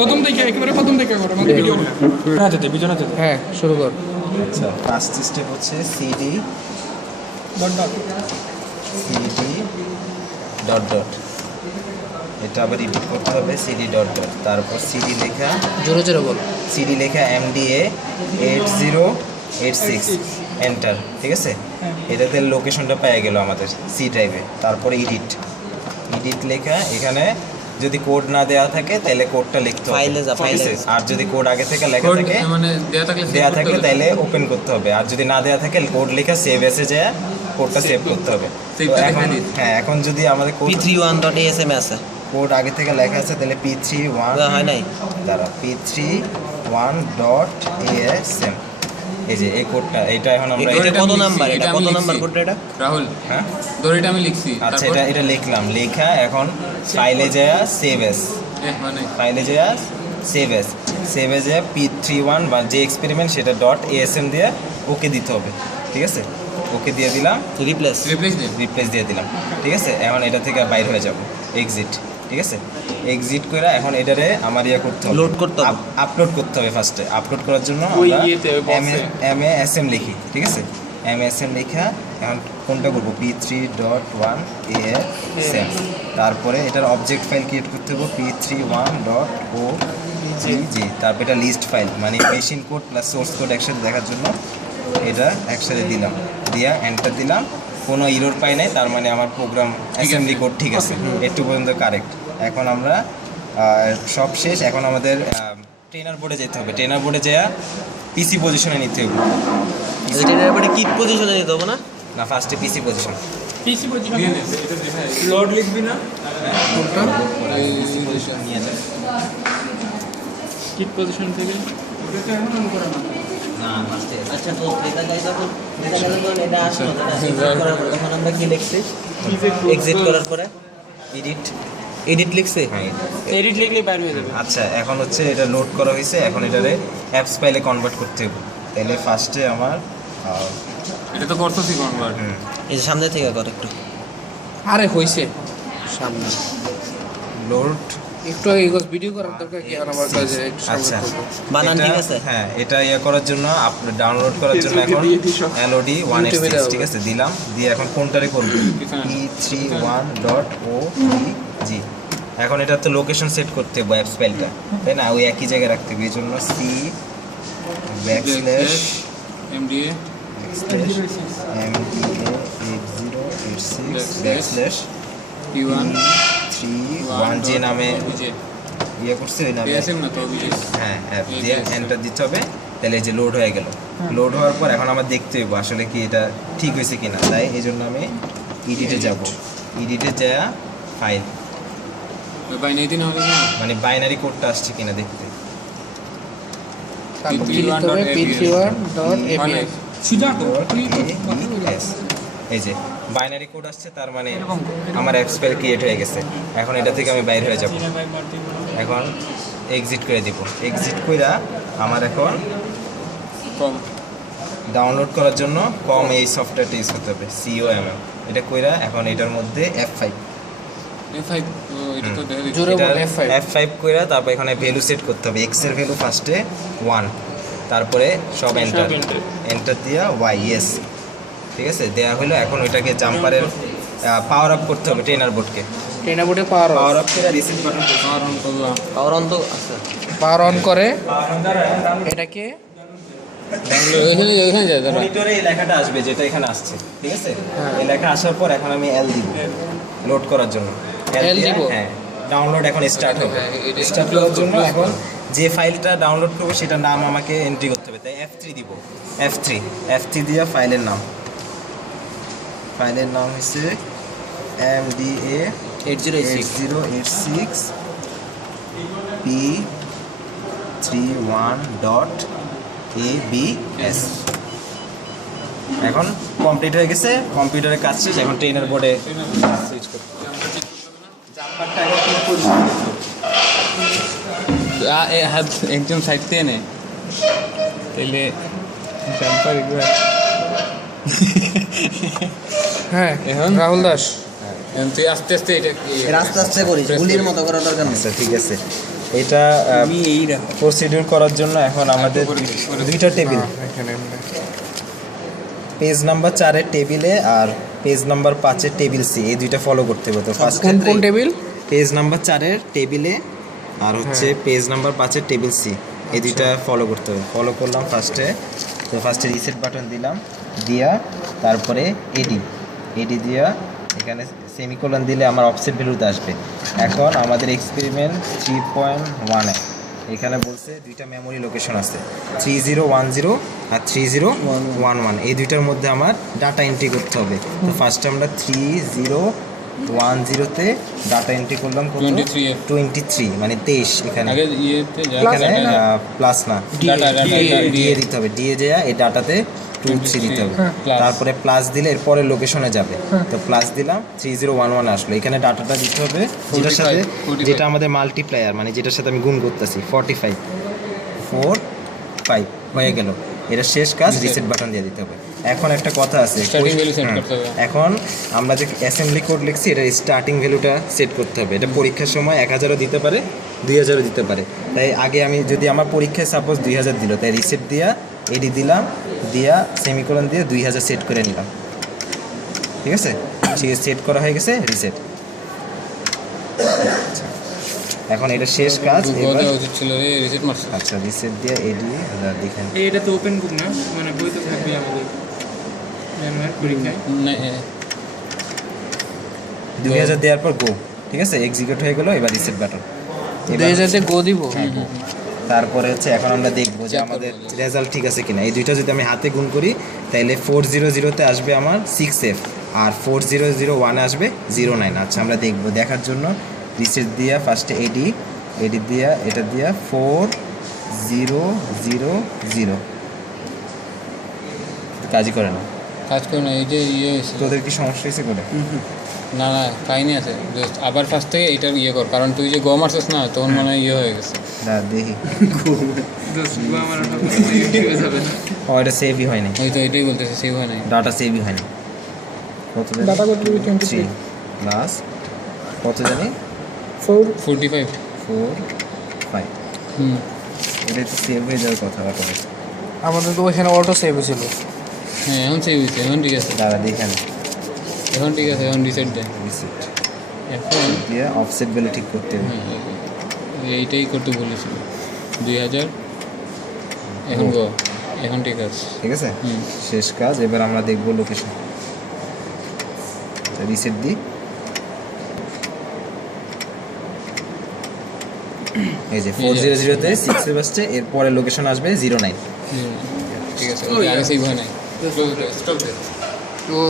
প্রথম থেকে একেবারে প্রথম থেকে করো আমাদের ভিডিও না যেতে বিজনা যেতে। হ্যাঁ শুরু কর। আচ্ছা ফার্স্ট স্টেপ হচ্ছে CD dot dot CD dot dot, এটা আবার রিপিট করতে হবে সিডি ডট ডট, তারপর সিডি লেখা জোরে জোরে বল। সিডি লেখা MDA 8086 এন্টার। ঠিক আছে, এটাতে লোকেশনটা পেয়ে গেল আমাদের সি ড্রাইভে। তারপরে এডিট লেখা, এখানে যদি কোড না দেওয়া থাকে তাহলে কোডটা লিখতে হবে ফাইলে যা, ফাইলে। আর যদি কোড আগে থেকে লেখা থাকে মানে দেওয়া থাকে তাহলে ওপেন করতে হবে, আর যদি না দেওয়া থাকে কোড লেখা সেভ এসে যায় কোডটা সেভ করতে হবে। তো এখন এখন যদি আমাদের কোড p31.asm আছে, কোড আগে থেকে লেখা আছে তাহলে p31 হয় নাই দ্বারা p31.asm, এই যে এই কোডটা, এটা এখন আমরা এটা কত নাম্বার, এটা কত নাম্বার কোডটা এটা রাহুল? হ্যাঁ ধরে এটা আমি লিখছি। আচ্ছা এটা লিখলাম, লেখা এখন ফাইলে যায় সেভ এস, মানে ফাইলে যায় সেভ এস p31 বা যে এক্সপেরিমেন্ট সেটা .asm দিয়ে ওকে দিতে হবে। ঠিক আছে, ওকে দিয়ে দিলাম, রিপ্লেস রিপ্লেস দিয়ে দিলাম। ঠিক আছে, এখন এটা থেকে বাইর হয়ে যাব, এক্সিট। ঠিক আছে, এক্সিট করে এখন এটারে আমার করতে হবে, লোড করতে হবে, আপলোড করতে হবে। ফার্স্টে আপলোড করার জন্য MASM লিখি। ঠিক আছে, MASM লেখা এখন কোনটা করবো, p3.1asm, তারপরে এটার অবজেক্ট ফাইল ক্রিয়েট করতে হবে p31.ogg, তারপর এটা লিস্ট ফাইল মানে machine code plus source code একসাথে দেখার জন্য এটা একসাথে দিলাম, দিয়া এন্টার দিলাম। কোনো ইরর পাই নাই, তার মানে আমার প্রোগ্রাম অ্যাসেম্বলি কোড ঠিক আছে, একটু পর্যন্ত কারেক্ট। এখন আমরা সব শেষ, এখন আমাদের ট্রেনার বোর্ডে যেতে হবে। ট্রেনার বোর্ডে যাওয়া পিসি পজিশনে নিতে হবে। ট্রেনার বোর্ডে কি পজিশনে নিতে হবে না? না, ফার্স্টে পিসি পজিশন। পিসি পজিশন লোড লিখবি না, কোনটা নিয়ে যাবে কিট পজিশন থেকে এটা এখন অন করা না। না ফার্স্টে আচ্ছা তো এটা গাইজ এখন এটা আসলো না, এখন আমরা কি লিখছি এক্সিট করার পরে এডিট লিখছে। হ্যাঁ, এডিট লিখলে বাইরে হয়ে যাবে। আচ্ছা এখন হচ্ছে এটা লোড করা হয়েছে, এখন এটারে অ্যাপস ফাইলে কনভার্ট করতে হবে। তাহলে ফার্স্টে আমার এটা তো করতেছি কনভার্ট। এই যে সামনে থেকে কর একটু, আরে হইছে সামনে লোড একটু আগে এগোস ভিডিও করার দরকার কি আর আমার কাছে একটু আচ্ছা বানান ঠিক এটা- আছে? হ্যাঁ, এটা করার জন্য ডাউনলোড করার জন্য এখন LOD 186 ঠিক আছে দিলাম, দিয়ে এখন কোনটারে করব p31.ogg। এখন এটা তো লোকেশন সেট করতে হবে অ্যাপস ফাইলটা, তাই না? ওই একই জায়গায় রাখতে হবে, এই জন্য c backslash MDA MDA 8086 backslash P1 p31 যে নামে করছে ওই নামে PSM না তো অভিজিৎ। হ্যাঁ অ্যাপ দিয়ে এন্টার দিতে হবে। তাহলে এই যে লোড হয়ে গেল, লোড হওয়ার পর এখন আমার দেখতে হবে আসলে কি এটা ঠিক হয়েছে কিনা, তাই এই জন্য আমি এডিটে যাব, এডিটে যাওয়া ফাইল বাইনারি দিন হবে না, মানে বাইনারি কোডটা আসছে কিনা দেখতে। p31.abs সিধা তো ABS, এই যে বাইনারি কোড আসছে, তার মানে আমার অ্যাপস ফাইল ক্রিয়েট হয়ে গেছে। এখন এটা থেকে আমি বাইর হয়ে যাব, এখন এক্সিট করে দিব। এক্সিট কইরা আমার এখন কম ডাউনলোড করার জন্য কম এই সফটওয়্যারটা ইউজ করতে হবে, COMM। এটা কইরা এখন এটার মধ্যে F5 এটা তো দেখা জোরে এটা বল, F5 F5 কইরা তারপর এখানে ভ্যালু সেট করতে হবে। X এর ভ্যালু ফার্স্টে 1, তারপরে সব এন্টার এন্টার দিয়া Y yes। ঠিক আছে, দেয়া হলো। এখন ওইটাকে জাম্পারের পাওয়ার আপ করতে হবে ট্রেনার বোর্ডকে। ট্রেনার বোর্ডে পাওয়ার পাওয়ার আপ করে রিসেট বাটন আর অন করলাম। পাওয়ার অন তো আচ্ছা পাওয়ার অন করে এটাকে ওইখানে যায় দাঁড়া। মনিটরে এই লেখাটা আসবে যেটা এখানে আসছে। ঠিক আছে, এই লেখা আসার পর এখন আমি L দিব লোড করার জন্য। L দিব? হ্যাঁ, ডাউনলোড এখন স্টার্ট হবে। হ্যাঁ, এটা স্টার্ট করার জন্য এখন যে ফাইলটা ডাউনলোড করবো সেটার নাম আমাকে এন্ট্রি করতে হবে, তাই F3 দিব। F3 দিয়ে ফাইলের নাম হচ্ছে MDA 8086 p31.abs। এখন কমপ্লিট হয়ে গেছে, কম্পিউটারের কাজ শেষ। এখন ট্রেনার বোর্ডে সুইচ করতে হবে। জাম্পারটা এখন কি করব, একজন সাইড থেকে নে তাহলে জাম্পার একবার। হ্যাঁ এখন রাহুল দাস তুই আস্তে আস্তে এটা আস্তে আস্তে করিস, গুলির মতো করা দরকার নেই। আচ্ছা ঠিক আছে, এটা আমি এই রাখা প্রসিডিউর করার জন্য এখন আমাদের দুইটা টেবিল, এখানে পেজ নাম্বার 4-এর টেবিলে আর পেজ নাম্বার 5-এর টেবিল সি, এই দুইটা ফলো করতে হবে। তো ফার্স্ট কোন কোন টেবিল? পেজ নাম্বার 4-এর টেবিলে আর হচ্ছে পেজ নাম্বার 5-এর টেবিল সি, এই দুইটা ফলো করতে হবে। ফলো করলাম ফার্স্টে, তো ফার্স্টে রিসেট বাটন দিলাম, দিয়া তারপরে এডি দিয়া এখানে সেমিকোলন দিলে আমার অফসেট ভ্যালুতে আসবে। এখন আমাদের এক্সপেরিমেন্ট 3.1 এখানে বলছে দুইটা মেমোরি লোকেশন আছে, 3010 আর 3011, এই দুইটার মধ্যে আমার ডাটা এন্ট্রি করতে হবে। তো ফার্স্টে আমরা 3010-তে ডাটা এন্ট্রি করলাম কত? 23 মানে 23। এখানে আগে ইয়েতে যা এখানে প্লাস না, ডাটা দিয়ে দিতে হবে, দিয়ে যায় এই ডাটাতে 23 দিতে হবে। প্লাস। তারপরে প্লাস দিলে এর পরে লোকেশনে যাবে, তো প্লাস দিলাম 3011 আসলো। এখানে ডাটাটা দিতে হবে যেটার সাথে 45 যেটা আমাদের মাল্টিপ্লায়ার, মানে যেটার সাথে আমি গুণ করতেছি, 45 হয়ে গেল। এটা শেষ কাজ, রিসেট বাটন দিয়ে দিতে হবে। এখন একটা কথা আছে, Starting value set হ্যাঁ, করতে হবে। এখন আমরা যে অ্যাসেম্বলি কোড লিখছি এটা স্টার্টিং ভ্যালুটা সেট করতে হবে। এটা পরীক্ষার সময় 1000ও দিতে পারে, 2000ও দিতে পারে। তাই আগে আমি যদি আমার পরীক্ষায় সাপোজ 2000 দিল, তাই রিসেট দিয়া এডি দিলাম, দিয়া সেমিকোলন দিয়ে 2000 সেট করে নিলাম। ঠিক আছে, ঠিক আছে, সেট করা হয়ে গেছে, রিসেট। এখন এটা শেষ কাজ। এবার দেওয়া উচিত ছিল রে, রিসেট মারছে। আচ্ছা, রিসেট দিয়ে এডি দেখেন এটা তো ওপেন বুক না, মানে বই তো থাকবে আমাদের ম্যানুয়াল পরীক্ষায়। না, 2000 দেওয়ার পর গো, ঠিক আছে, এক্সিকিউট হয়ে গেল। এবার রিসেট বাটন, 2000-তে গো দিব। তারপরে হচ্ছে এখন আমরা দেখবো যে আমাদের রেজাল্ট ঠিক আছে কিনা। এই দুইটা যদি আমি হাতে গুণ করি তাহলে 400-তে আসবে আমার 6F আর 4001-এ আসবে 09। আচ্ছা, আমরা দেখবো। দেখার জন্য রিসেট দিয়া ফার্স্টে এডি দিয়া এটা দিয়া 4000 কাজই করে না। কাজ করে না, এই যে ইয়ে হয়েছে। তোদের কি সমস্যা হয়েছে করে? না না, কাহিনি আছে। Just আবার ফার্স্ট থেকে এটা ইয়ে কর, কারণ তুই যে গো মারছিস না, তখন মনে হয় ইয়ে হয়ে গেছে। না, দেখি। দোস্ত গো আমার ওটা ইউটিউবে যাবে না। ও, এটা সেভই হয়নি, এই তো এটাই বলতেছে, সেভ হয় নাই। ডাটা সেভই হয়নি। কত ডাটা কত দিবি? 23 প্লাস কত জানি 45। 4 5 হুম, এটা তো সেভ হয়ে যাওয়ার কথা অটোমেটিক। আমাদের তো ওখানে অটো সেভ ছিল। হ্যাঁ, এখন সেভ হয়েছে, এখন ঠিক আছে, দাদা দেখেন এখন ঠিক আছে, এখন রিসেট দেয়। রিসেট এখন দিয়ে অফসেট ভ্যালু ঠিক করতে হবে। এইটাই করতে বলেছিল 2000। এখন গো, এখন ঠিক আছে। ঠিক আছে, হুম। শেষ কাজ। এবার আমরা দেখবো লোকেশন, রিসেট দিই। এই যে 400-তে 6 আসছে, এরপরে লোকেশন আসবে 09। ঠিক আছে, ওই আগে সেভ হয় নাই। ও